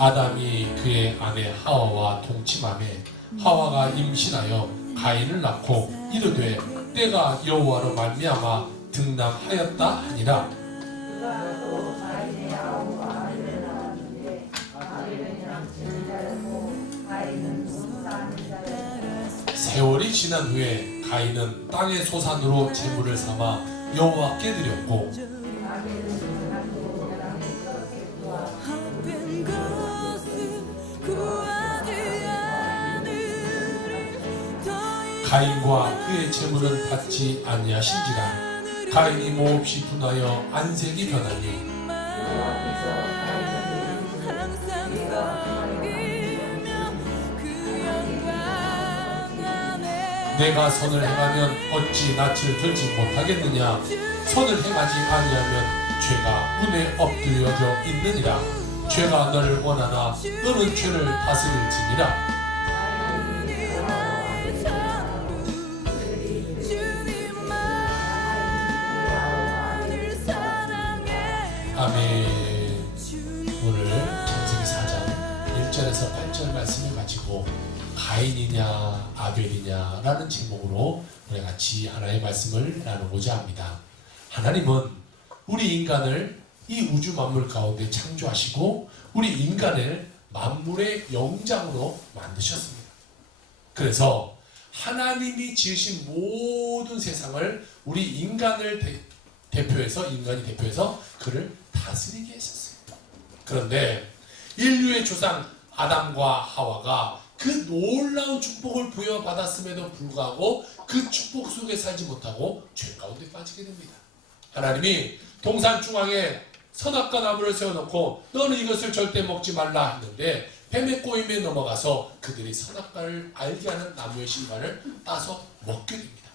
아담이 그의 아내 하와와 동침하매 하와가 임신하여 가인을 낳고 이르되 때가 여호와로 말미암아 등남하였다 하니라. 세월이 지난 후에 가인은 땅의 소산으로 제물을 삼아 여호와께 드렸고 가인과 그의 제물은 받지 아니하신지라. 가인이 몹시 분하여 안색이 변하니 내가 선을 행하면 어찌 낯을 들지 못하겠느냐. 선을 행하지 아니하면 죄가 문에 엎드려져 있느니라. 죄가 너를 원하나 너는 죄를 다스릴지니라. 아멘. 오늘 창세기 4장 1절에서 8절 말씀을 가지고 가인이냐 아벨이냐 라는 제목으로 우리 같이 하나의 말씀을 나누고자 합니다. 하나님은 우리 인간을 이 우주 만물 가운데 창조하시고 우리 인간을 만물의 영장으로 만드셨습니다. 그래서 하나님이 지으신 모든 세상을 우리 인간을 인간이 대표해서 그를 다스리게 했었습니다. 그런데 인류의 조상 아담과 하와가 그 놀라운 축복을 부여받았음에도 불구하고 그 축복 속에 살지 못하고 죄 가운데 빠지게 됩니다. 하나님이 동산 중앙에 선악과 나무를 세워놓고 너는 이것을 절대 먹지 말라 했는데 뱀의 꼬임에 넘어가서 그들이 선악과를 알게 하는 나무의 실과를 따서 먹게 됩니다.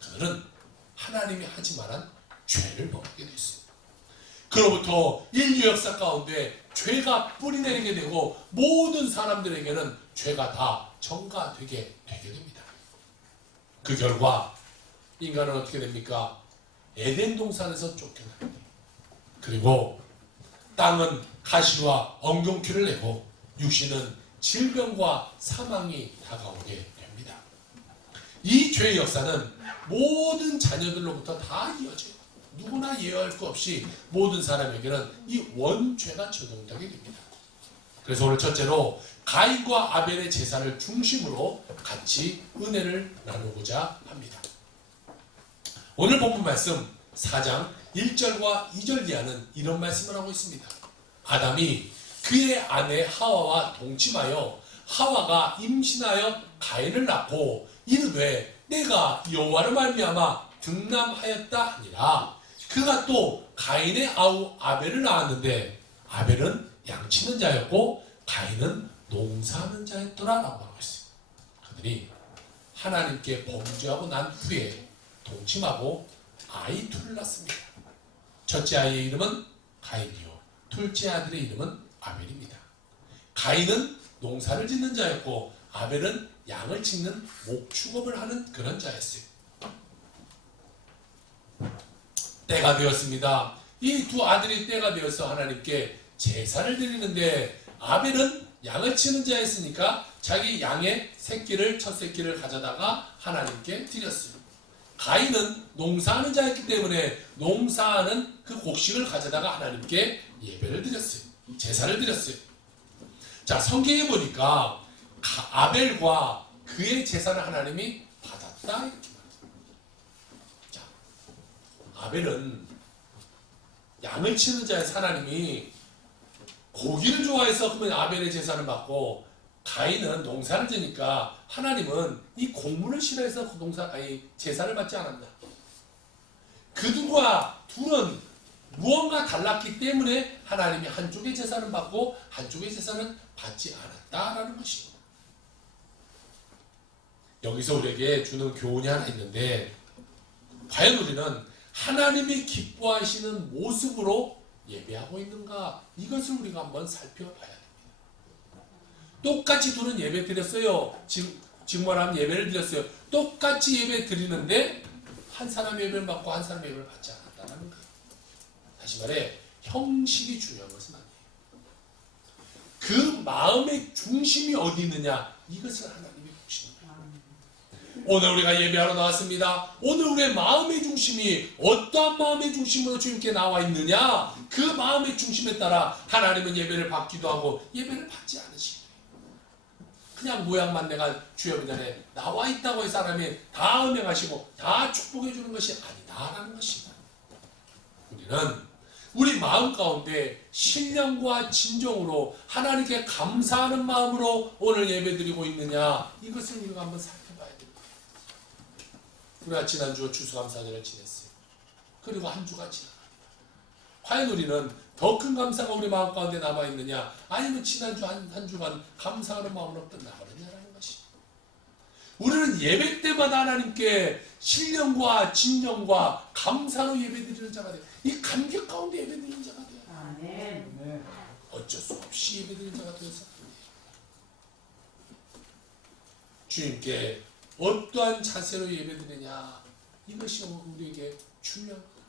그들은 하나님이 하지 말한 죄를 먹게 됐습니다. 그로부터 인류 역사 가운데 죄가 뿌리내리게 되고 모든 사람들에게는 죄가 다 전가되게 됩니다. 그 결과 인간은 어떻게 됩니까? 에덴 동산에서 쫓겨납니다. 그리고 땅은 가시와 엉겅퀴를 내고 육신은 질병과 사망이 다가오게 됩니다. 이 죄의 역사는 모든 자녀들로부터 다 이어져요. 누구나 예외할 것 없이 모든 사람에게는 이 원죄가 적용되게 됩니다. 그래서 오늘 첫째로 가인과 아벨의 제사를 중심으로 같이 은혜를 나누고자 합니다. 오늘 본문 말씀 4장 1절과 2절 이하는 이런 말씀을 하고 있습니다. 아담이 그의 아내 하와와 동침하여 하와가 임신하여 가인을 낳고 이르되 내가 여호와로 말미암아 등남하였다 하니라. 그가 또 가인의 아우 아벨을 낳았는데 아벨은 양치는 자였고 가인은 농사하는 자였더라 라고 하고 있어요. 그들이 하나님께 범죄하고 난 후에 동침하고 아이 둘을 낳습니다. 첫째 아이의 이름은 가인이요 둘째 아들의 이름은 아벨입니다. 가인은 농사를 짓는 자였고 아벨은 양을 치는 목축업을 하는 그런 자였어요. 때가 되었습니다. 이 두 아들이 때가 되어서 하나님께 제사를 드리는데 아벨은 양을 치는 자였으니까 자기 양의 새끼를 첫 새끼를 가져다가 하나님께 드렸어요. 가인은 농사하는 자였기 때문에 농사하는 그 곡식을 가져다가 하나님께 예배를 드렸어요. 제사를 드렸어요. 자, 성경에 보니까 아벨과 그의 제사를 하나님이 받았다 이렇게. 자, 아벨은 양을 치는 자의 하나님이 고기를 좋아해서 그러면 아벨의 제사를 받고 가인은 농사를 지니까 하나님은 이 곡물을 싫어해서 제사를 받지 않았나. 그들과 둘은 무언가 달랐기 때문에 하나님이 한쪽의 제사는 받고 한쪽의 제사는 받지 않았다라는 것입니다. 여기서 우리에게 주는 교훈이 하나 있는데 과연 우리는 하나님이 기뻐하시는 모습으로 예배하고 있는가? 이것을 우리가 한번 살펴봐야 됩니다. 똑같이 둘은 예배 드렸어요. 지금 말하면 예배를 드렸어요. 똑같이 예배 드리는데 한 사람 예배를 받고 한 사람 예배를 받지 않았다는 거예요. 다시 말해 형식이 중요한 것은 아니에요. 그 마음의 중심이 어디 있느냐, 이것을 하나님이 보시는 거예요. 오늘 우리가 예배하러 나왔습니다. 오늘 우리의 마음의 중심이 어떠한 마음의 중심으로 주님께 나와 있느냐, 그 마음의 중심에 따라 하나님은 예배를 받기도 하고 예배를 받지 않으시고, 그냥 모양만 내가 주여 전에 나와 있다고 해서 사람이 다 음행하시고 다 축복해 주는 것이 아니다라는 것입니다. 우리는 우리 마음 가운데 신령과 진정으로 하나님께 감사하는 마음으로 오늘 예배드리고 있느냐, 이것을 우리가 한번 살펴봐야 됩니다. 우리가 지난주 추수감사절을 지냈어요. 그리고 한 주가 지나갑니다. 과연 우리는 더 큰 감사가 우리 마음 가운데 남아있느냐, 아니면 지난주 한 주간 감사하는 마음으로 끝나버렸냐라는 것입니다. 우리는 예배 때마다 하나님께 신령과 진정과 감사로 예배드리는 자가 돼요. 이 감격 가운데 예배드리는 자가 돼요. 아멘. 어쩔 수 없이 예배드리는 자가 되어서 주님께 어떠한 자세로 예배드리냐, 이것이 우리에게 중요한 것입니다.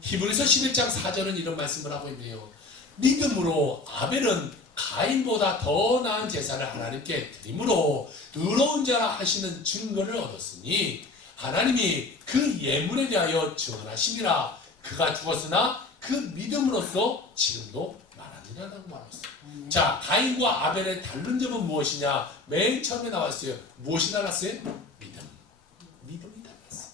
히브리서 11장 4절은 이런 말씀을 하고 있네요. 믿음으로 아벨은 가인보다 더 나은 제사를 하나님께 드림으로 의로운 자라 하시는 증거를 얻었으니 하나님이 그 예물에 대하여 증언하심이라. 그가 죽었으나 그 믿음으로써 지금도 말하느냐라고 말했어요. 자, 가인과 아벨의 다른 점은 무엇이냐? 맨 처음에 나왔어요. 무엇이 달랐어요? 믿음. 믿음이 달랐어요.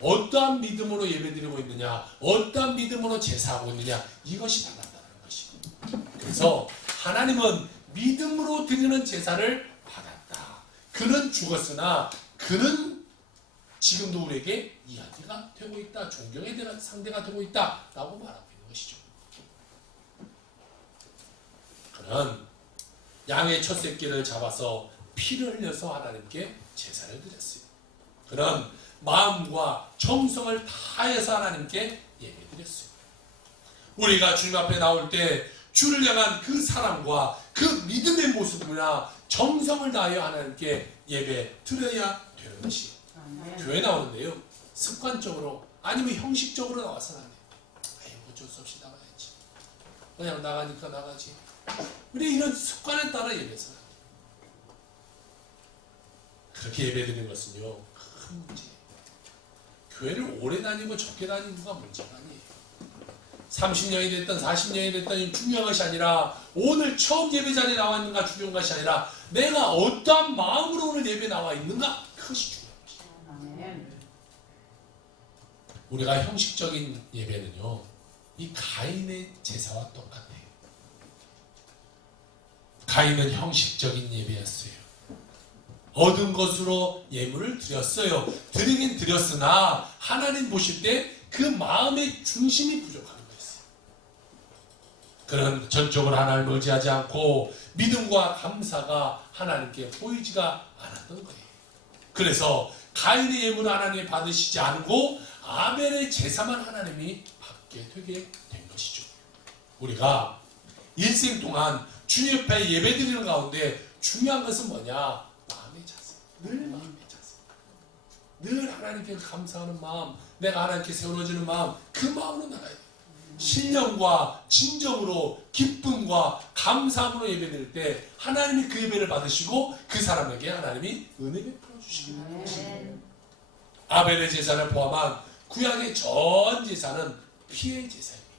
어떠한 믿음으로 예배드리고 있느냐, 어떠한 믿음으로 제사하고 있느냐, 이것이 달랐다는 것입니다. 그래서 하나님은 믿음으로 드리는 제사를 받았다. 그는 죽었으나 그는 지금도 우리에게 이야기가 되고 있다, 존경에 대한 상대가 되고 있다 라고 말하고 있는 것이죠. 그는 양의 첫 새끼를 잡아서 피를 흘려서 하나님께 제사를 드렸어요. 그는 마음과 정성을 다해서 하나님께 예배드렸어요. 우리가 주님 앞에 나올 때 주를 향한 그 사랑과 그 믿음의 모습이나 정성을 다하여 하나님께 예배 드려야 되는 것이에요. 교회 나오는데요, 습관적으로 아니면 형식적으로 나와서는 안 돼요. 어쩔 수 없이 나가야지, 그냥 나가니까 나가지, 우리 이런 습관에 따라 예배해서는 안 돼요. 그렇게 예배드리는 것은요, 큰 문제예요. 교회를 오래 다니고 적게 다니는 거 문제가 아니에요. 30년이 됐든 40년이 됐든 중요한 것이 아니라, 오늘 처음 예배 자리에 나와 있는가 중요한 것이 아니라, 내가 어떠한 마음으로 오늘 예배 나와 있는가, 그것이 중요해요. 우리가 형식적인 예배는요, 이 가인의 제사와 똑같아요. 가인은 형식적인 예배였어요. 얻은 것으로 예물을 드렸어요. 드리긴 드렸으나 하나님 보실 때 그 마음의 중심이 부족한 거였어요. 그는 전적으로 하나님을 의지하지 않고 믿음과 감사가 하나님께 보이지가 않았던 거예요. 그래서 가인의 예물을 하나님이 받으시지 않고 아벨의 제사만 하나님이 받게 되게 된 것이죠. 우리가 일생 동안 주님 옆에 예배드리는 가운데 중요한 것은 뭐냐? 마음의 자세. 늘 마음의 자세. 늘 하나님께 감사하는 마음, 내가 하나님께 세워지는 마음, 그 마음으로 나가야 돼요. 신령과 진정으로 기쁨과 감사함으로 예배드릴 때 하나님이 그 예배를 받으시고 그 사람에게 하나님이 은혜 베풀어 주시기 바랍니다. 아벨의 제사를 포함한 구약의 전 제사는 피의 제사입니다.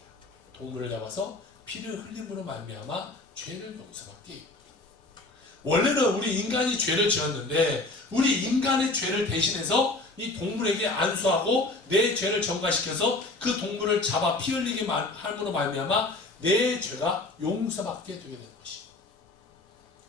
동물을 잡아서 피를 흘림으로 말미암아 죄를 용서받게 해요. 원래는 우리 인간이 죄를 지었는데 우리 인간의 죄를 대신해서 이 동물에게 안수하고 내 죄를 전가시켜서 그 동물을 잡아 피 흘리게 함으로 말미암아 내 죄가 용서받게 되게 되는 것입니다.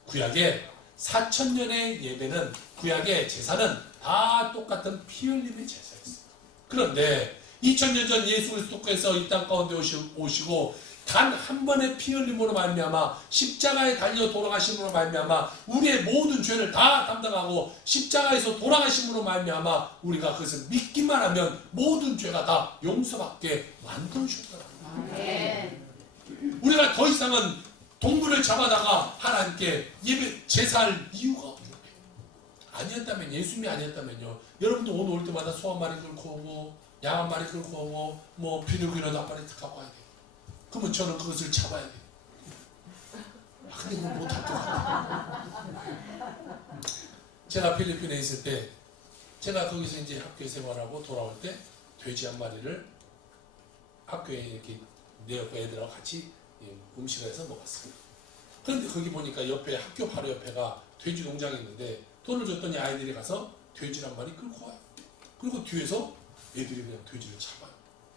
구약의 4000년의 예배는, 구약의 제사는 다 똑같은 피 흘림의 제사였어요. 그런데 2000년 전 예수 그리스도께서 이 땅 가운데 오시고 단 한 번의 피 흘림으로 말미암아 십자가에 달려 돌아가심으로 말미암아 우리의 모든 죄를 다 담당하고 십자가에서 돌아가심으로 말미암아 우리가 그것을 믿기만 하면 모든 죄가 다 용서받게 만들어 주셨더라고요. 우리가 더 이상은 동물을 잡아다가 하나님께 예배 제사할 이유가 없는 거예요. 아니었다면, 예수님이 아니었다면요, 여러분도 오늘 올 때마다 소 한 마리 끌고 오고 양 한 마리 끌고 오고 뭐 비둘기라도 한 마리 갖고 와야 돼요. 그러면 저는 그것을 잡아야 돼요. 근데 그걸 못할 것 같아. 제가 필리핀에 있을 때 제가 거기서 이제 학교 생활하고 돌아올 때 돼지 한 마리를 학교에 이렇게 내 옆에 애들하고 같이 음식을 해서 먹었습니다. 그런데 거기 보니까 옆에 학교 바로 옆에가 돼지 농장이 있는데 돈을 줬더니 아이들이 가서 돼지를 한 마리 끌고 와요. 그리고 뒤에서 애들이 그냥 돼지를 잡아요.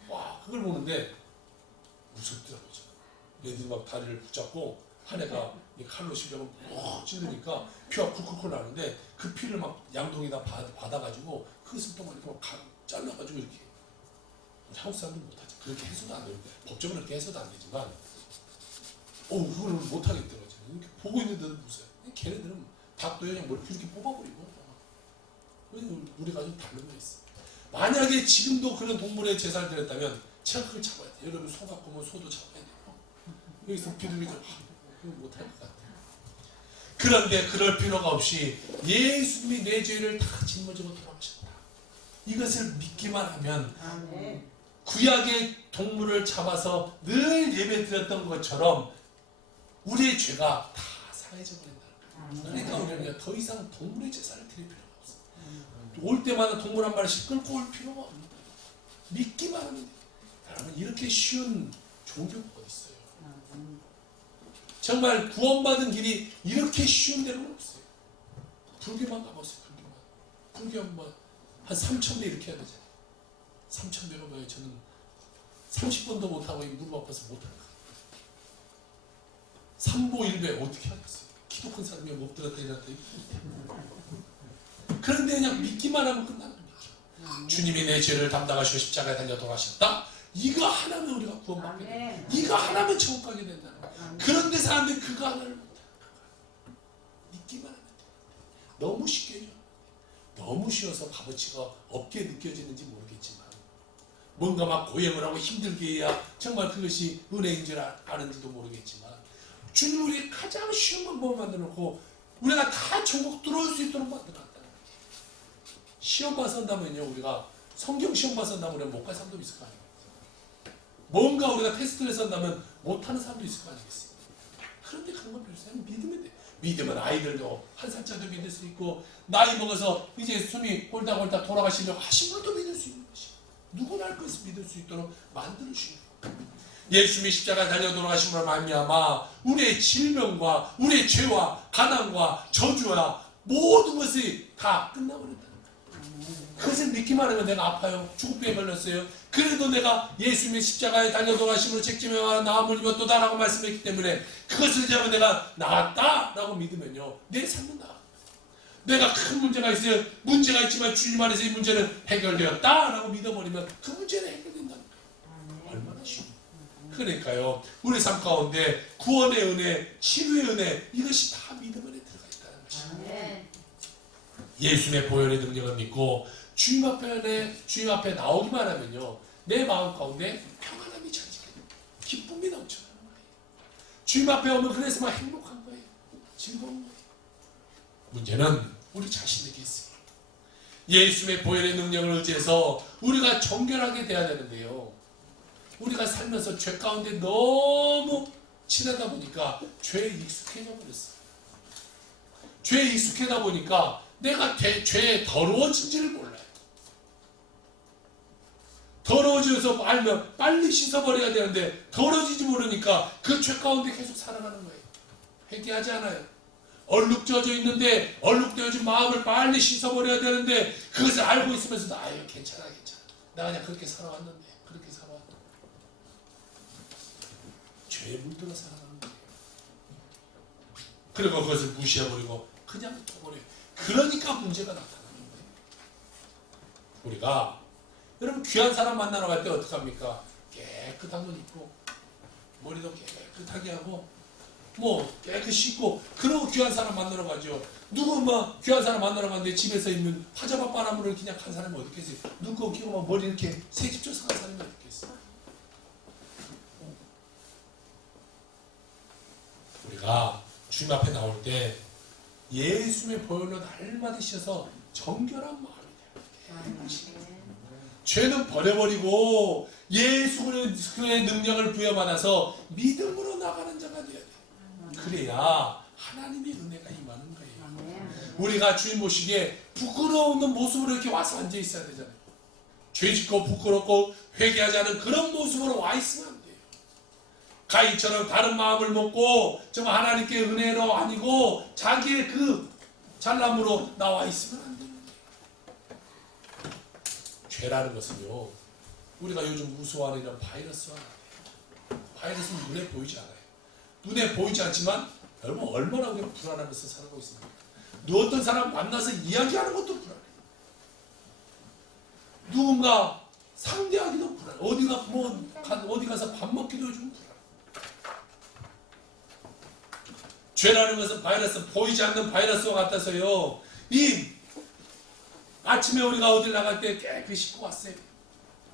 와, 그걸 보는데 무섭더라고요. 애들이 막 다리를 붙잡고 한 애가 이 칼로 시력을 푹 찌르니까 피가 쿨쿨쿨 나는데 그 피를 막 양동이다 받아가지고 그것을 또 막 이렇게 막 잘라가지고 이렇게. 우리 한국 사람들은 못하죠. 그렇게 해서도 안 되는데 법적으로 그렇게 해서도 안 되지만 그걸 못하겠더라고요. 이렇게 보고 있는데도 무서워요. 걔네들은 닭도 그냥 머리 이렇게 뽑아버리고 우리가 좀 다른 거 있어. 만약에 지금도 그런 동물의 제사를 드렸다면 제가 그걸 잡아야 돼. 여러분 소 갖고 오면 소도 잡아야 돼요. 여기서 비둘기도 못할 것 같아요. 그런데 그럴 필요가 없이 예수님이 내 죄를 다 짊어지고 돌아가셨다. 이것을 믿기만 하면 구약의 동물을 잡아서 늘 예배 드렸던 것처럼 우리의 죄가 다 사해져 버린다는 거예요. 그러니까 우리는 더 이상 동물의 제사를 드릴 필요가 없어요. 올 때마다 동물 한 마리씩 끌고 올 필요가 없는 거예요. 믿기만 하면 돼요. 여러분 이렇게 쉬운 종교가 어디 있어요? 정말 구원받은 길이 이렇게 쉬운 데는 없어요. 불교만 가보세요. 불교 뭐 한 3,000배 이렇게 해야 되잖아요. 3,000배가 뭐예요? 저는 30번도 못하고 무릎 아파서 못할 것 같아요. 3보 1배 어떻게 하겠어요? 키도 큰 사람이 못 들었다 이랬다. 그런데 그냥 믿기만 하면 끝나는 거죠. 주님이 내 죄를 담당하시고 십자가에 달려 돌아가셨다. 이거 하나면 우리가 구원받게 된다. 이거 하나면 천국 가게 된다는 거야. 그런데 사람들이 그거 하나를 못하는 거야. 믿기만 하면 돼. 너무 쉽게 해줘. 너무 쉬워서 값어치가 없게 느껴지는지 모르겠지만 뭔가 막 고행을 하고 힘들게 해야 정말 그것이 은혜인 줄 아는지도 모르겠지만 주님 우리 가장 쉬운 방법을 만들어놓고 우리가 다 천국 들어올 수 있도록 만들어놨다는 거예요. 시험 봐서 한다면요, 우리가 성경 시험 봐서 한다면 우리가 못 갈 사람도 있을 거 아니에요. 뭔가 우리가 테스트를 해서 한다면 못하는 사람도 있을 거 아니겠어요. 그런데 그런 건 별로 없어요. 믿으면 돼. 믿으면 아이들도 한 살짜리도 믿을 수 있고 나이 먹어서 이제 숨이 꼴딱꼴딱 돌아가시려고 하신 분도 믿을 수 있는 것이 누구나 할 것을 믿을 수 있도록 만들어주시는 거예요. 예수님이 십자가에 달려 돌아가심으로 말미암아 우리의 질병과 우리의 죄와 가난과 저주와 모든 것이 다 끝나버린다는 거예요. 그것을 믿기만 하면 내가 아파요. 죽음병에 걸렸어요. 그래도 내가 예수님의 십자가에 달려 돌아가심으로 책임져 나음을 입었도다 라고 말씀했기 때문에 그것을 잡으면 내가 나았다 라고 믿으면요, 내 삶은 나아. 내가 큰 문제가 있어요. 문제가 있지만 주님 안에서 이 문제는 해결되었다 라고 믿어버리면 그 문제는 해결된다는 거예요. 얼마나 쉬워. 그러니까요, 우리 삶 가운데 구원의 은혜, 치료의 은혜, 이것이 다 믿음 안에 들어가 있다는 것입니다. 예수님의 보혈의 능력을 믿고 주님 앞에 나오기만 하면요, 내 마음 가운데 평안함이 찾지게 됩니다. 기쁨이 넘쳐나는 거예요. 주님 앞에 오면 그래서 막 행복한 거예요. 즐거운 거예요. 문제는 우리 자신에게 있어요. 예수님의 보혈의 능력을 의지해서 우리가 정결하게 돼야 되는데요, 우리가 살면서 죄 가운데 너무 지나다 보니까 죄에 익숙해져 버렸어요. 죄에 익숙하다 보니까 내가 죄에 더러워진지를 몰라요. 더러워져서 알면 빨리 씻어버려야 되는데 더러워지지 모르니까 그 죄 가운데 계속 살아가는 거예요. 회개하지 않아요. 얼룩져져 있는데 얼룩되어진 마음을 빨리 씻어버려야 되는데 그것을 알고 있으면서도 아유 괜찮아 나 그냥 그렇게 살아왔는데 그렇게 살아왔다. 죄에 물들어 살아가는 거예요. 그리고 그것을 무시해버리고 그냥 둬버려요. 그러니까 문제가 나타나는 거예요. 우리가 여러분 귀한 사람 만나러 갈 때 어떻게 합니까? 깨끗한 옷 입고 머리도 깨끗하게 하고 뭐 깨끗이 씻고 그러고 귀한 사람 만나러 가죠. 누구 뭐 귀한 사람 만나러 가는데 집에서 입는 파자마 바람으로 그냥 간 사람이 어디 있겠어요? 누구 끼고 막 머리 이렇게 새집져서 간 사람이 어디 있겠어요? 우리가 주님 앞에 나올 때 예수님의 보혈로 날마다 씻어서 정결한 마음이 돼요. 죄는 버려버리고 예수 그리스도의 능력을 부여받아서 믿음으로 나가는 자가 되어야 돼요. 그래야 하나님의 은혜가 임하는 거예요. 우리가 주님 보시기에 부끄러운 모습으로 이렇게 와서 앉아 있어야 되잖아요. 죄짓고 부끄럽고 회개하지 않은 그런 모습으로 와 있으면 안 돼요. 가인처럼 다른 마음을 먹고 정말 하나님께 은혜로 아니고 자기의 그 잘남으로 나와 있으면 안 되는 거예요. 죄라는 것은요, 우리가 요즘 무서워하는 이런 바이러스와 같아요. 바이러스는 눈에 보이지 않아요. 눈에 보이지 않지만 얼마나 우리가 불안하면서 살고 있습니까? 어떤 사람 만나서 이야기하는 것도 불안해요. 누군가 상대하기도 불안해. 어디 가서 밥 먹기도 좀 불안해. 죄라는 것은 바이러스, 보이지 않는 바이러스와 같아서요. 아침에 우리가 어딜 나갈 때 깨끗이 씻고 왔어요.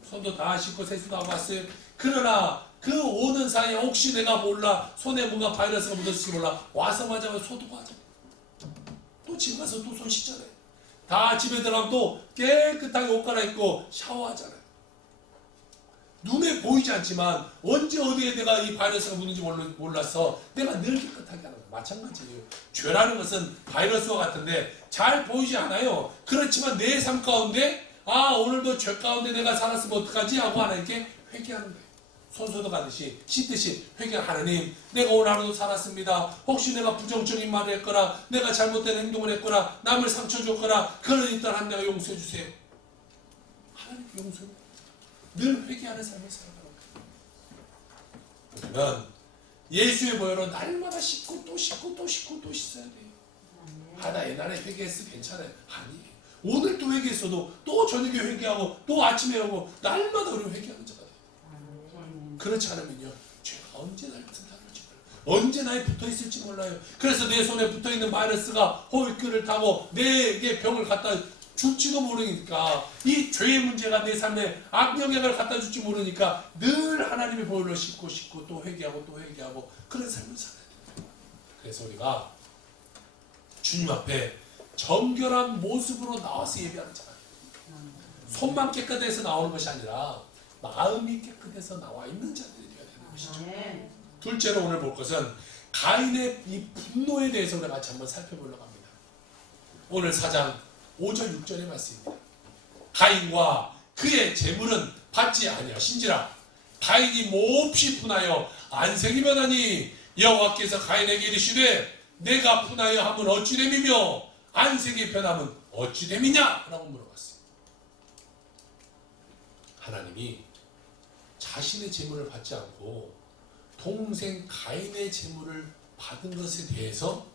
손도 다 씻고 세수도 하고 왔어요. 그러나 그 오는 사이에 혹시 내가 몰라 손에 뭔가 바이러스가 묻었을지 몰라 와서마자 소독하자. 또 집 가서 또 손 씻잖아요. 다 집에 들어가면 또 깨끗하게 옷 갈아입고 샤워하잖아요. 눈에 보이지 않지만 언제 어디에 내가 이 바이러스가 묻는지 몰라서 내가 늘 깨끗하게 하는 거예요. 마찬가지예요. 죄라는 것은 바이러스와 같은데 잘 보이지 않아요. 그렇지만 내 삶 가운데 오늘도 죄 가운데 내가 살았으면 어떡하지? 하고 하나님께 회개하는 거예요. 손소독하듯이 씻듯이 회개. 하나님, 내가 오늘 하루도 살았습니다. 혹시 내가 부정적인 말을 했거나 내가 잘못된 행동을 했거나 남을 상처 줬거나 그런 일들 한 내가 용서해 주세요. 하나님께 용서해. 늘 회개하는 삶을 살아가는 거예요. 그러면 예수의 보혈로 날마다 씻고 또 씻고 또 씻고 또 씻어야 돼요. 나 옛날에 회개했어 괜찮아요. 아니에요. 오늘 또 회개했어도 또 저녁에 회개하고 또 아침에 하고 날마다 우리 회개하는 자가 돼요. 그렇지 않으면요, 죄가 언제 나를 튼다는지 몰라요. 언제 나에 붙어있을지 몰라요. 그래서 내 손에 붙어있는 바이러스가 호흡기를 타고 내게 병을 갖다 줄지도 모르니까, 이 죄의 문제가 내 삶에 악영향을 갖다 줄지 모르니까 늘 하나님의 보혈로 씻고 또 회개하고 또 회개하고 그런 삶을 살아야 돼요. 그래서 우리가 주님 앞에 정결한 모습으로 나와서 예배하는 자예요. 손만 깨끗해서 나오는 것이 아니라 마음이 깨끗해서 나와 있는 자들이 되어야 되는 것이죠. 둘째로 오늘 볼 것은 가인의 이 분노에 대해서 우리가 같이 한번 살펴보려고 합니다. 오늘 4장 5절 6절의 말씀입니다. 가인과 그의 재물은 받지 아니하신지라 가인이 몹시 분하여 안색이 변하니 여호와께서 가인에게 이르시되 내가 분하여 함은 어찌 됨이며 안색이 변함은 어찌 됨이냐? 라고 물어봤어요. 하나님이 자신의 재물을 받지 않고 동생 가인의 재물을 받은 것에 대해서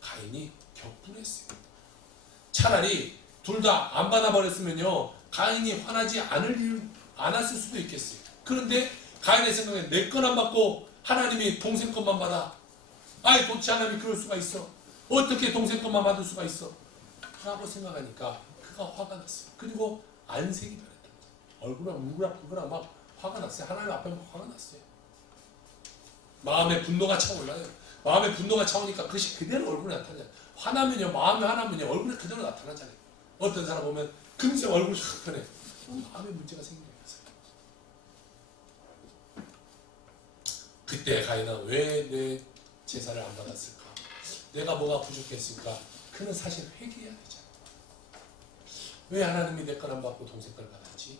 가인이 격분했어요. 차라리 둘 다 안 받아버렸으면요, 가인이 화나지 않았을 수도 있겠어요. 그런데 가인의 생각에 내 건 안 받고 하나님이 동생 것만 받아. 도대체 하나님이 그럴 수가 있어? 어떻게 동생 것만 받을 수가 있어? 라고 생각하니까 그가 화가 났어요. 그리고 안색이 변했다. 얼굴이랑 누구랑 막 화가 났어요. 하나님 앞에 막 화가 났어요. 마음에 분노가 차올라요. 마음에 분노가 차오니까 그것이 그대로 얼굴에 나타나요. 화나면요, 마음이 화나면요, 얼굴에 그대로 나타나잖아요. 어떤 사람 보면 금세 얼굴이 확 변해. 마음에 문제가 생기는 거예요. 그때 가인은 왜 내 제사를 안 받았을까? 내가 뭐가 부족했을까? 그는 사실 회개해야 되잖아요. 왜 하나님이 내 걸 안 받고 동생 걸 받았지?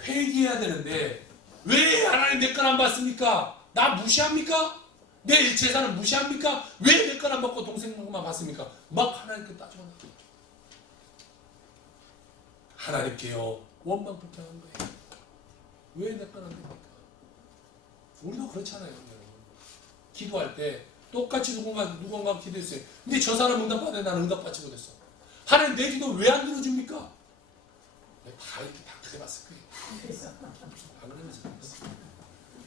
회개해야 되는데 왜 하나님 내 걸 안 받습니까? 나 무시합니까? 내 제사를 무시합니까? 왜 내 걸 안 받고 동생 것만 받습니까? 막 하나님께 따져나가요. 하나님께요, 원망불평한 거예요. 왜 내 건 안 됩니까? 우리도 그렇잖아요, 여러분. 기도할 때 똑같이 누군가 기도했어요. 근데 저 사람 응답받았는데 나는 응답받지 못했어. 하나님 내 기도 왜 안 들어줍니까? 다 그래봤을 거예요. 안 그러면서 그랬어.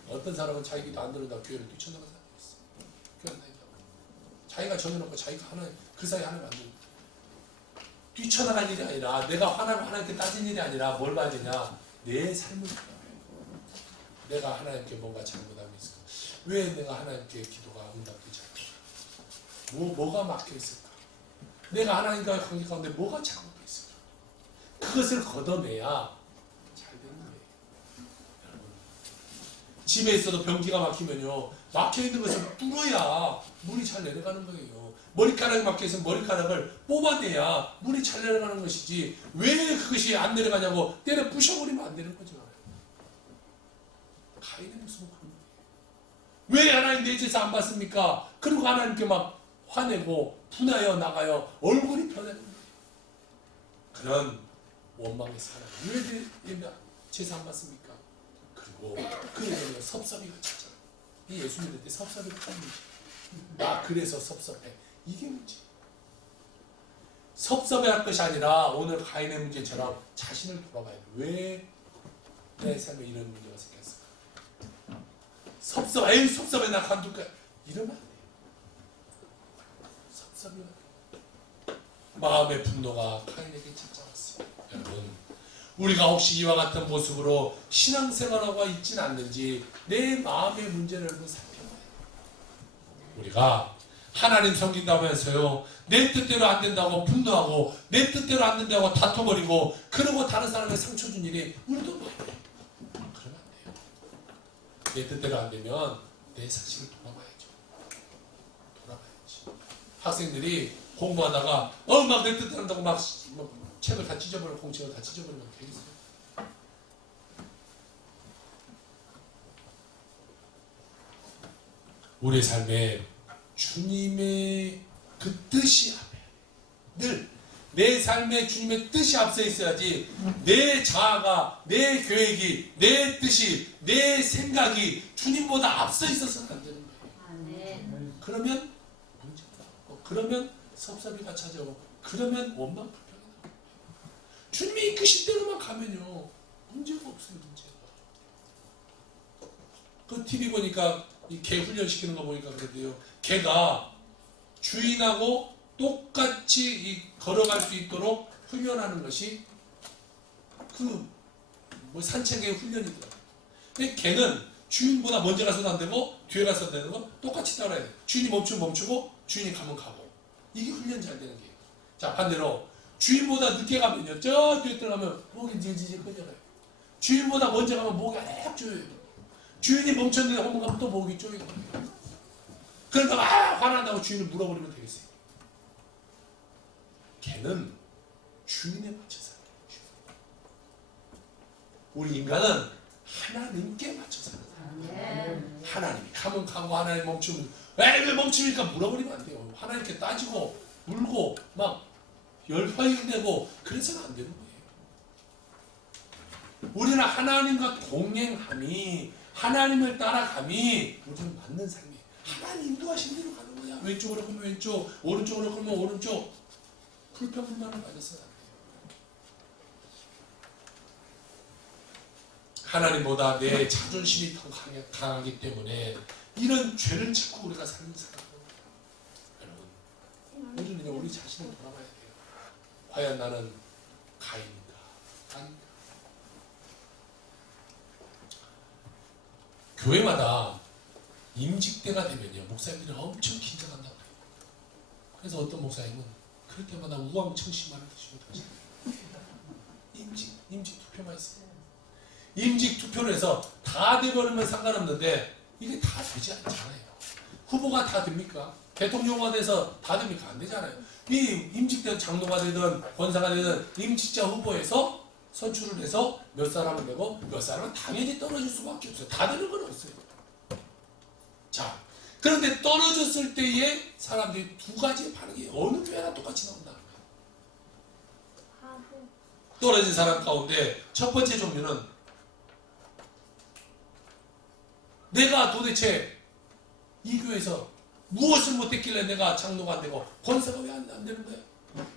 어떤 사람은 자기 기도 안 들어온다고 교회를 뛰쳐나간 사람이 있어. 교회 안 다닌다고. 자기가 정해놓고 자기가 하나님, 그 사이에 하나님 안 들고. 뛰쳐나갈 일이 아니라, 내가 하나님께 따진 일이 아니라 뭘 봐야 되냐? 내 삶을 봐야 돼. 내가 하나님께 뭔가 잘못함이 있을까? 왜 내가 하나님께 기도가 응답되지 않을까? 뭐가 막혀 있을까? 내가 하나님과의 관계 가운데 뭐가 잘못되어 있을까? 그것을 걷어내야 잘 되는 거예요. 여러분, 집에 있어도 변기가 막히면요, 막혀있는 것을 뚫어야 물이 잘 내려가는 거예요. 머리카락이 막혀있으면 머리카락을 뽑아내야 물이 잘 내려가는 것이지, 왜 그것이 안 내려가냐고 때려 부셔버리면 안 되는 거죠. 가인의 모습은 그런 거예요. 왜 하나님 내 제사 안 받습니까? 그리고 하나님께 막 화내고 분하여 나가요. 얼굴이 변하는 거예요. 그런 원망의 사람. 왜 내 제사 안 받습니까? 그리고 그러면 섭섭이가 찾잖아. 이 예수 믿을 때 섭섭이가 찾는 거지. 나 그래서 섭섭해. 이게 문제. 섭섭해할 것이 아니라 오늘 가인의 문제처럼 자신을 돌아봐야 돼. 왜 내 삶에 이런 문제가 생겼을까? 섭섭해. 에이 섭섭해. 나 관둘까? 이러면 안 돼요. 섭섭이 마음의 분노가 가인에게 찾아왔어요. 여러분, 우리가 혹시 이와 같은 모습으로 신앙생활하고 있지는 않는지 내 마음의 문제를 한번 살펴봐요. 우리가 하나님 섬긴다고 하면서요, 내 뜻대로 안 된다고 분노하고 내 뜻대로 안 된다고 다퉈버리고 그러고 다른 사람에게 상처 준 일이 우리도 많아요. 그러면 안 돼요. 내 뜻대로 안 되면 내 사실을 돌아봐야죠. 돌아봐야지. 학생들이 공부하다가 막 내 뜻대로 한다고 막 책을 다 찢어버리고 공책을 다 찢어버리면 되겠어요? 우리의 삶에 주님의 그 뜻이 앞에 늘 내 삶에 주님의 뜻이 앞서 있어야지 내 자아가, 내 계획이, 내 뜻이, 내 생각이 주님보다 앞서 있어서는 안 되는 거예요. 그러면 문제가 나고, 그러면 섭섭이가 찾아오고, 그러면 원망 불평이 나고. 주님이 이끄신 대로만 가면요 문제가 없어요. 문제가. 그 TV 보니까 이 개 훈련시키는 거 보니까 그래도요, 개가 주인하고 똑같이 걸어갈 수 있도록 훈련하는 것이 산책의 훈련이더라고요. 근데 개는 주인보다 먼저 가서도 안 되고 뒤에 가서도 안 되는 거 똑같이 따라야 돼. 주인이 멈추면 멈추고 주인이 가면 가고. 이게 훈련 잘 되는 게예요. 자, 반대로 주인보다 늦게 가면요, 저 뒤에 들어가면 목이 질질 끌려가요. 주인보다 먼저 가면 목이 막 조여요. 주인이 멈췄는데 한번 가면 또 목이 조이고. 그러다가 화난다고 주인을 물어버리면 되겠어요. 개는 주인에 맞춰 살아요. 우리 인간은 하나님께 맞춰 살아요. 하나님이 가면 가고 하나님 멈추면 왜 멈춥니까? 물어버리면 안 돼요. 하나님께 따지고 물고 막 열화이 내고 그래서는 안 되는 거예요. 우리는 하나님과 동행함이, 하나님을 따라감이 우리는 맞는 삶이에요. 하나님 인도하신 대로 가는 거야. 왼쪽으로 가면 왼쪽, 오른쪽으로 가면 오른쪽. 불평불만을 가져서는 안 돼요. 하나님보다 내 자존심이 더 강하기 때문에 이런 죄를 짓고 우리가 사는 사람입니다. 여러분, 우리는 우리 자신을 돌아봐야 돼요. 과연 나는 가인인가? 아닌가? 교회마다 임직대가 되면요, 목사님들이 엄청 긴장한다고 해요. 그래서 어떤 목사님은 그럴 때마다 우왕청심만을 드시고 가시죠. 임직 투표만 있어요. 임직 투표를 해서 다 돼버리면 상관없는데 이게 다 되지 않잖아요. 후보가 다 됩니까? 대통령가 돼서 다 됩니까? 안 되잖아요. 이 임직된 장로가 되든 권사가 되든 임직자 후보에서 선출을 해서 몇 사람을 내고 몇 사람은 당연히 떨어질 수밖에 없어요. 다 되는 건 없어요. 자, 그런데 떨어졌을 때에 사람들이 두 가지의 반응이 어느 교회나 똑같이 나온다는 거예요. 떨어진 사람 가운데 첫 번째 종류는 내가 도대체 이 교회에서 무엇을 못했길래 내가 장로가 안 되고 권사가 왜 안 되는 거야?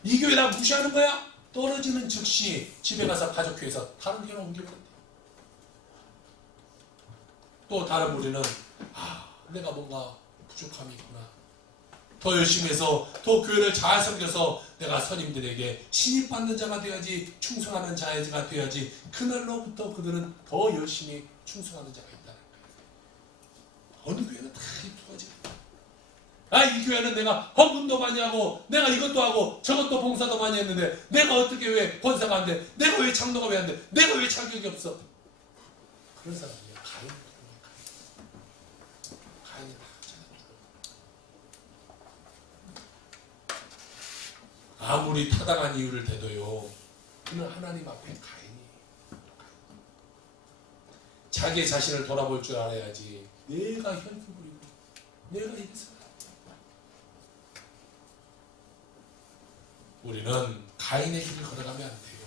이 교회 나 무시하는 거야? 떨어지는 즉시 집에 가서 가족교회에서 다른 교회로 옮겨버린대. 또 다른 무리는 내가 뭔가 부족함이 있구나. 더 열심히 해서 더 교회를 잘 섬겨서 내가 선임들에게 신입받는 자가 되어야지, 충성하는 자가 되어야지. 그날로부터 그들은 더 열심히 충성하는 자가 있다는 거예요. 어느 교회는 다 이 두 가지가 있다. 이 교회는 내가 헌금도 많이 하고 내가 이것도 하고 저것도 봉사도 많이 했는데 내가 어떻게 왜 권사가 안 돼? 내가 왜 장로가 왜 안 돼? 내가 왜 자격이 없어? 그런 사람이에요. 가인. 아무리 타당한 이유를 대도요, 그는 하나님 앞에 가인이 자기 자신을 돌아볼 줄 알아야지. 내가 혈기 부리고 내가 이래서 우리는 가인의 길을 걸어가면 안 돼요.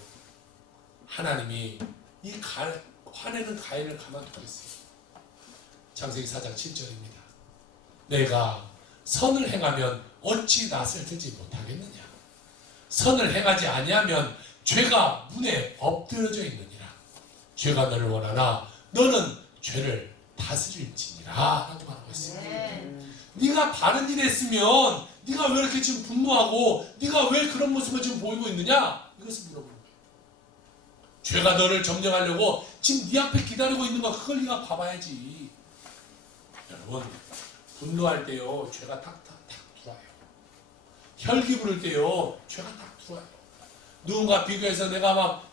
하나님이 이 화내는 가인을 가만두겠어요. 창세기 4장 7절입니다. 내가 선을 행하면 어찌 낯을 들지 못하겠느냐. 선을 행하지 아니하면 죄가 문에 엎드러져 있느니라. 죄가 너를 원하나 너는 죄를 다스릴지니라 라고 말하고 있습니다. 네가 바른 일 했으면 네가 왜 이렇게 지금 분노하고 네가 왜 그런 모습을 지금 보이고 있느냐, 이것을 물어보는 거예요. 죄가 너를 점령하려고 지금 네 앞에 기다리고 있는 거, 그걸 네가 봐봐야지. 여러분, 분노할 때요 죄가 탁탁 들어와요. 혈기 부를 때요 죄가 탁 들어와요. 누군가 비교해서 내가 막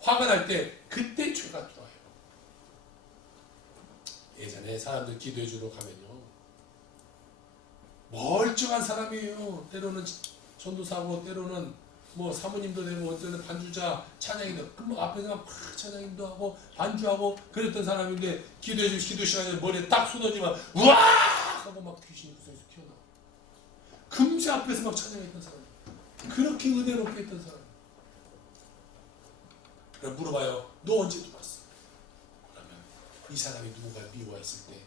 화가 날 때 그때 죄가 들어와요. 예전에 사람들 기도해 주러 가면요, 멀쩡한 사람이에요. 때로는 전도사고 때로는 뭐 사모님도 되고 어쩌면 반주자 찬양인도 그 앞에서 막 찬양인도 하고 반주하고 그랬던 사람인데 기도해 주고 기도 시간에 머리에 딱 쏟아지면 우와 하고 막 귀신이 구석에서 튀어나와. 금세 앞에서 막 찬양했던 사람, 그렇게 은혜롭게 했던 사람. 그럼 물어봐요. 너 언제 들어왔어? 그러면 이 사람이 누군가를 미워했을 때,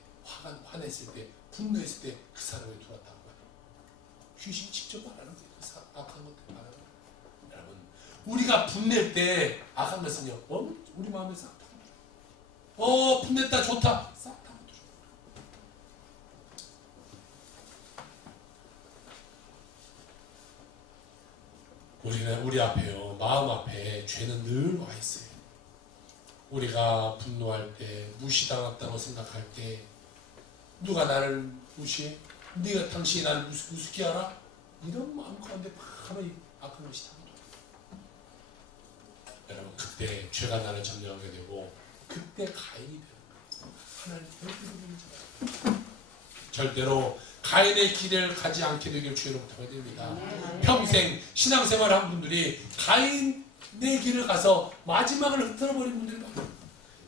화냈을 때, 분노했을 때 그 사람이 들어왔다고 말해요. 귀신이 직접 말하는 거예요. 악한 것들 말하는 거예요. 여러분, 우리가 분낼 때 악한 것은요, 우리 마음에 싹 다 묻어요. 분냈다 좋다 싹 다 묻어요. 우리는 우리 앞에요, 마음 앞에 죄는 늘 와 있어요. 우리가 분노할 때, 무시당했다고 생각할 때, 누가 나를 무시해? 네가 당신이 나를 우습게 알아? 이런 마음 가운데 바로 이 악한 것이 다 묻어요. 여러분, 그때 죄가 나를 점령하게 되고 그때 가인이 되는 거예요. 하나님 결국은 절대로 가인의 길을 가지 않게 되길 주의로부터 드립니다. 평생 신앙생활 한 분들이 가인의 길을 가서 마지막을 흐트러버린 분들이 많아요.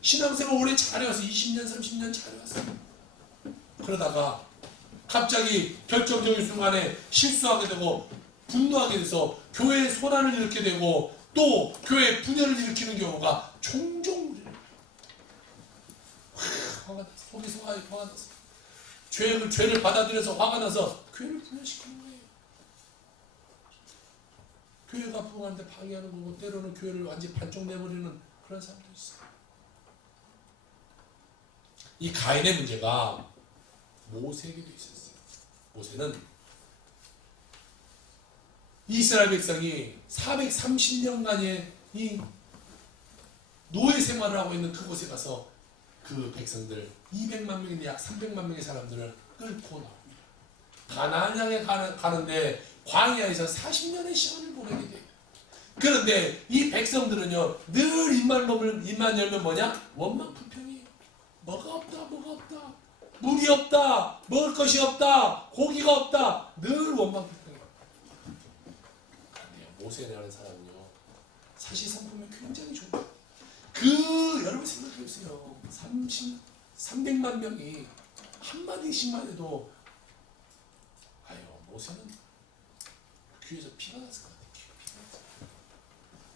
신앙생활 오래 잘해왔어. 20년 30년 잘해왔어. 그러다가 갑자기 결정적인 순간에 실수하게 되고 분노하게 돼서 교회에 소란을 일으키게 되고 또 교회에 분열을 일으키는 경우가 종종 우리는 화가 났어. 속에서 화가 났어. 죄를 받아들여서 화가 나서 교회를 분열시키는 거예요. 교회가 부흥하는데 방해하는 거고 때로는 교회를 완전히 반쪽 내버리는 그런 사람도 있어요. 이 가인의 문제가 모세에게도 있었어요. 모세는 이스라엘 백성이 430년간의 이 노예 생활을 하고 있는 그곳에 가서 그 백성들 200만 명인데 약 300만 명의 사람들을 끌고 나옵니다. 가나안 향해 가는데 광야에서 40년의 시간을 보내게 돼요. 그런데 이 백성들은요 늘 입만 열면 뭐냐? 원망 불평이에요. 뭐가 없다. 물이 없다, 먹을 것이 없다, 고기가 없다, 늘 원망 불평이에요. 그런데요, 모세라는 사람은요, 사시성품이 굉장히 좋아요. 여러분 생각해보세요. 300만 명이 한마디씩만 해도, 모세는 귀에서 피가 났을 것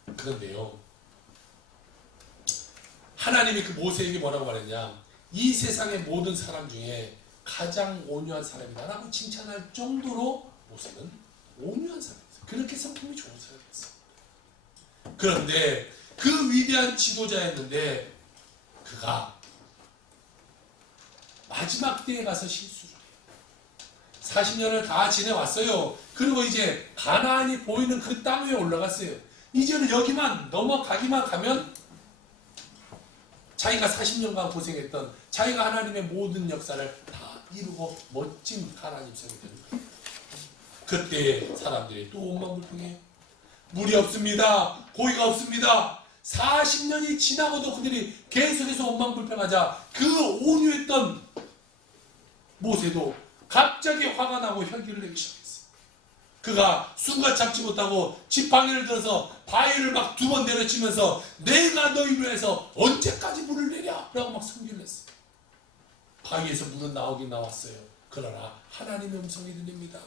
같아요. 그런데요, 하나님이 그 모세에게 뭐라고 말했냐? 이 세상의 모든 사람 중에 가장 온유한 사람이다 라고 칭찬할 정도로 모세는 온유한 사람이었어요. 그렇게 성품이 좋은 사람이었어요. 그런데 그 위대한 지도자였는데 그가 마지막 때에 가서 실수를 해요. 40년을 다 지내왔어요. 그리고 이제 가나안이 보이는 그 땅 위에 올라갔어요. 이제는 여기만 넘어가기만 가면 자기가 40년간 고생했던, 자기가 하나님의 모든 역사를 다 이루고 멋진 가나안 입성이 되는 거예요. 그때 사람들이 또 원망불평해요. 물이 없습니다. 고기가 없습니다. 40년이 지나고도 그들이 계속해서 원망불평하자 그 온유했던 모세도 갑자기 화가 나고 혈기를 내기 시작했어요. 그가 순간 참지 못하고 지팡이를 들어서 바위를 막 2번 내려치면서 내가 너희를 해서 언제까지 물을 내랴? 라고 막 성질을 했어요. 바위에서 물은 나오긴 나왔어요. 그러나 하나님의 음성이 들립니다.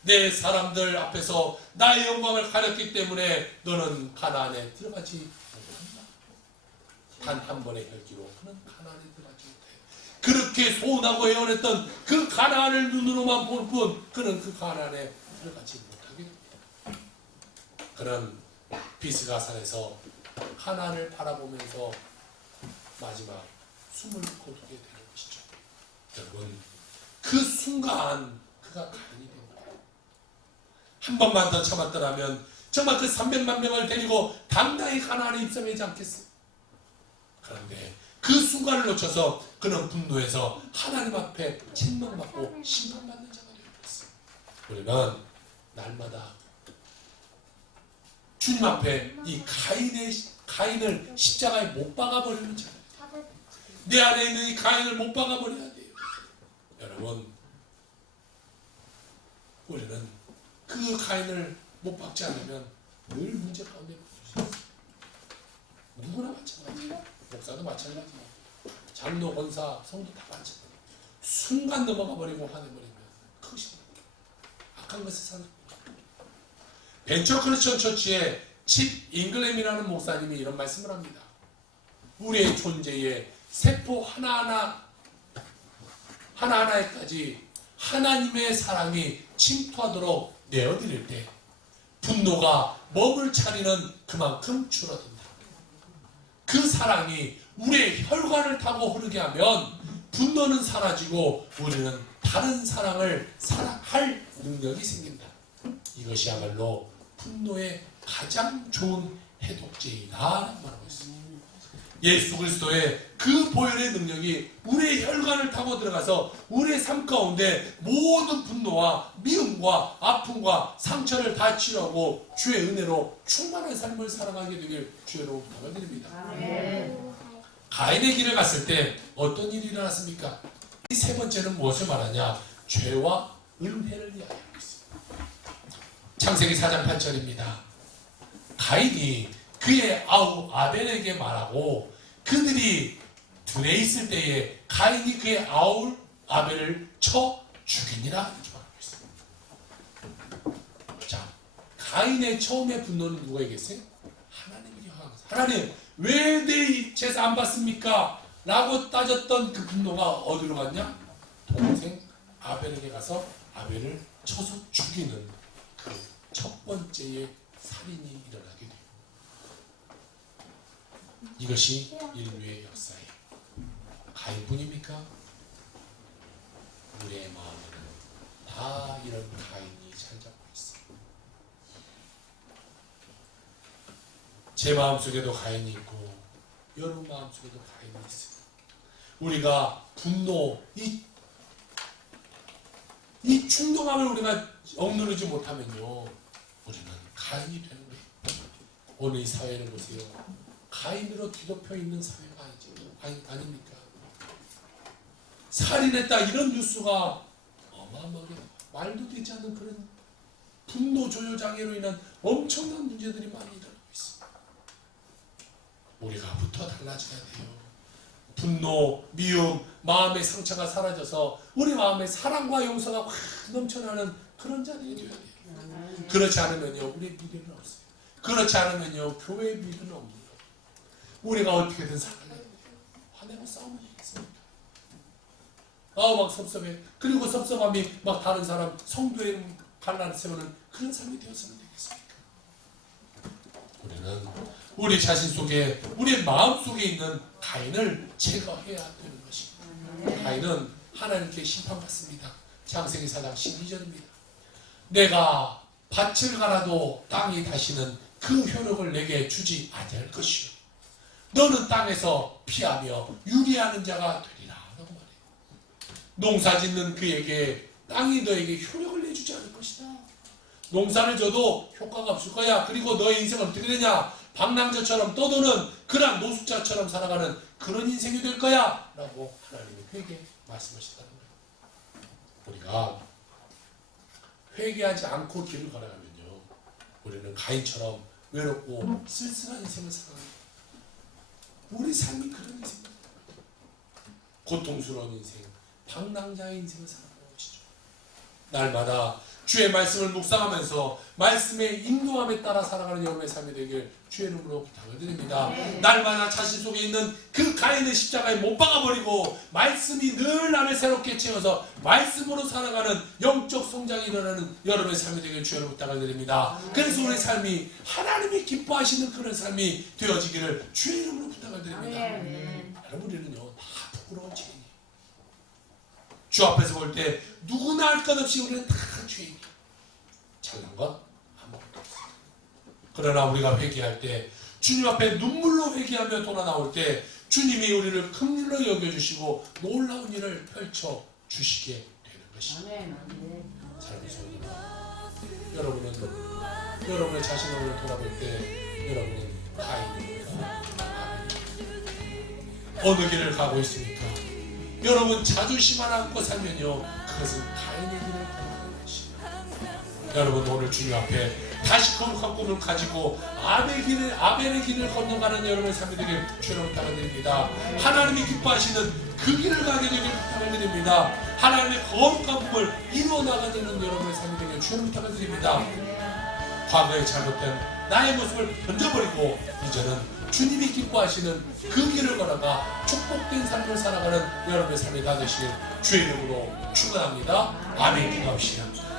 내 사람들 앞에서 나의 영광을 가렸기 때문에 너는 가나안에 들어가지 못한다. 단 한 번의 혈기로 그는 가나안에 들어가지 못해. 그렇게 소원하고 애원했던 그 가나안을 눈으로만 볼 뿐 그는 그 가나안에 들어가지 못하게 됩니다. 그는 비스가산에서 가나안을 바라보면서 마지막 숨을 거두게 되는 것이죠. 여러분, 그 순간 그가 가인이 됩니다. 한 번만 더 참았더라면 정말 그 300만 명을 데리고 당당히 가나안에 입성하지 않겠어요? 그런데 그 순간을 놓쳐서 그는 분노해서 하나님 앞에 책망받고 심판받는 자가 되어버렸어요. 우리는 날마다 주님 앞에 이 가인을 십자가에 못 박아버리는 자예요. 내 안에 있는 이 가인을 못 박아버려야 돼요. 여러분, 우리는 그 가인을 못 박지 않으면 늘 문제 가운데 놓일 수 있어요. 누구나 마찬가지예요. 목사도 마찬가지예요. 장로, 권사, 성도 다 마찬가지예요. 순간 넘어가 버리고 화내버리면 크신 악한 것에 사는 벤처 크리스천 처치의 칩 잉글램이라는 목사님이 이런 말씀을 합니다. 우리의 존재에 세포 하나하나에까지 하나님의 사랑이 침투하도록 내어드릴 때 분노가 몸을 차리는 그만큼 줄어든다. 그 사랑이 우리의 혈관을 타고 흐르게 하면 분노는 사라지고 우리는 다른 사랑을 사랑할 능력이 생긴다. 이것이야말로 분노의 가장 좋은 해독제이다 라고 말하고 있습니다. 예수 그리스도의 그 보혈의 능력이 우리의 혈관을 타고 들어가서 우리의 삶 가운데 모든 분노와 미움과 아픔과 상처를 다 치료하고 주의 은혜로 충만한 삶을 살아가게 되길 주여로 부탁을 드립니다. 가인의 길을 갔을 때 어떤 일이 일어났습니까? 이 세 번째는 무엇을 말하냐? 죄와 은혜를 이야기하고 있습니다. 창세기 4장 8절입니다. 가인이 그의 아우 아벨에게 말하고 그들이 들에 있을 때에 가인이 그의 아우 아벨을 쳐 죽이니라 이렇게 말하고 있습니다. 자, 가인의 처음의 분노는 누구에게있어요? 하나님을 향해서. 하나님, 왜 내 제사 안 받습니까? 라고 따졌던 그 분노가 어디로 갔냐? 동생 아벨에게 가서 아벨을 쳐서 죽이는 그 첫 번째의 살인이 일어나게 돼요. 이것이 인류의 역사예요. 가인뿐입니까? 우리의 마음에는 다 이런 가인이 잘 잡고 있어요. 제 마음속에도 가인이 있고 여러분 마음속에도 가인이 있어요. 우리가 분노, 이 충동함을 우리가 억누르지 못하면요, 우리는 가인이 되는 거예요. 오늘 이 사회를 보세요. 가인으로 뒤덮여 있는 사회가 아닙니까? 살인했다 이런 뉴스가 어마어마하게 말도 되지 않는 그런 분노 조절 장애로 인한 엄청난 문제들이 많이 일어나고 있습니다. 우리가부터 달라져야 돼요. 분노, 미움, 마음의 상처가 사라져서 우리 마음에 사랑과 용서가 확 넘쳐나는 그런 자들이 되어야 돼요. 그렇지 않으면요, 우리의 미래는 없어요. 그렇지 않으면요, 교회의 미래는 없는 거예요. 우리가 어떻게든 살아야 돼요. 화내고 싸우면 되겠습니까? 막 섭섭해. 그리고 섭섭함이 막 다른 사람 성도의 반란을 세우는 그런 삶이 되어서는 되겠습니까? 우리는 우리 자신 속에, 우리 마음 속에 있는 가인을 제거해야 되는 것입니다. 가인은 하나님께 심판받습니다. 창세기 4장 12절입니다. 내가 밭을 갈아도 땅이 다시는 그 효력을 내게 주지 아니할 것이요 너는 땅에서 피하며 유리하는 자가 되리라 라고 말해요. 농사짓는 그에게 땅이 너에게 효력을 내주지 않을 것이다. 농사를 줘도 효과가 없을 거야. 그리고 너의 인생은 어떻게 되냐? 방랑자처럼 떠도는 그런 노숙자처럼 살아가는 그런 인생이 될 거야 라고 하나님이 그에게 말씀하셨다는 거예요. 우리가 회개하지 않고 길을 걸어가면요, 우리는 가인처럼 외롭고 쓸쓸한 인생을 살아갑니다. 우리 삶이 그런 인생입니다. 고통스러운 인생, 방랑자의 인생을 살아가는 것이죠. 날마다 주의 말씀을 묵상하면서 말씀의 인도함에 따라 살아가는 여러분의 삶이 되길 주의 이름으로 부탁을 드립니다. 날마다 자신 속에 있는 그 가인의 십자가에 못 박아버리고 말씀이 늘 나를 새롭게 채워서 말씀으로 살아가는 영적 성장이 일어나는 여러분의 삶이 되길 주의 이름으로 부탁을 드립니다. 그래서 우리 삶이 하나님이 기뻐하시는 그런 삶이 되어지기를 주의 이름으로 부탁을 드립니다. 여러분, 우리는요 다 부끄러운 죄인이에요. 주 앞에서 볼 때 누구나 할 것 없이 우리는 다 죄인이에요. 잘난 건 아무것도 없어요. 그러나 우리가 회개할 때, 주님 앞에 눈물로 회개하며 돌아 나올 때 주님이 우리를 긍휼로 여겨주시고 놀라운 일을 펼쳐 주시게 되는 것입니다. 삶의 소원입니다. 여러분은 여러분의 자신을 돌아볼 때 여러분은 가인입니까? 어느 길을 가고 있습니까? 여러분 자존심 하나 안고 살면요, 그것은 가인의 길을 걸어가는 것입니다. 여러분, 오늘 주님 앞에 다시 거룩한 꿈을 가지고 아벨의 길을 건너가는 여러분의 삶이 되길 주님 부탁을 드립니다. 하나님이 기뻐하시는 그 길을 가게 되길 부탁을 드립니다. 하나님의 거룩한 꿈을 이루어 나가는 여러분의 삶이 되길 주님 부탁을 드립니다. 과거에 잘못된 나의 모습을 던져버리고 이제는 주님이 기뻐하시는 그 길을 걸어가 축복된 삶을 살아가는 여러분의 삶이 다 되시길 주의 이름으로 축원합니다. 아멘. 기도합시다.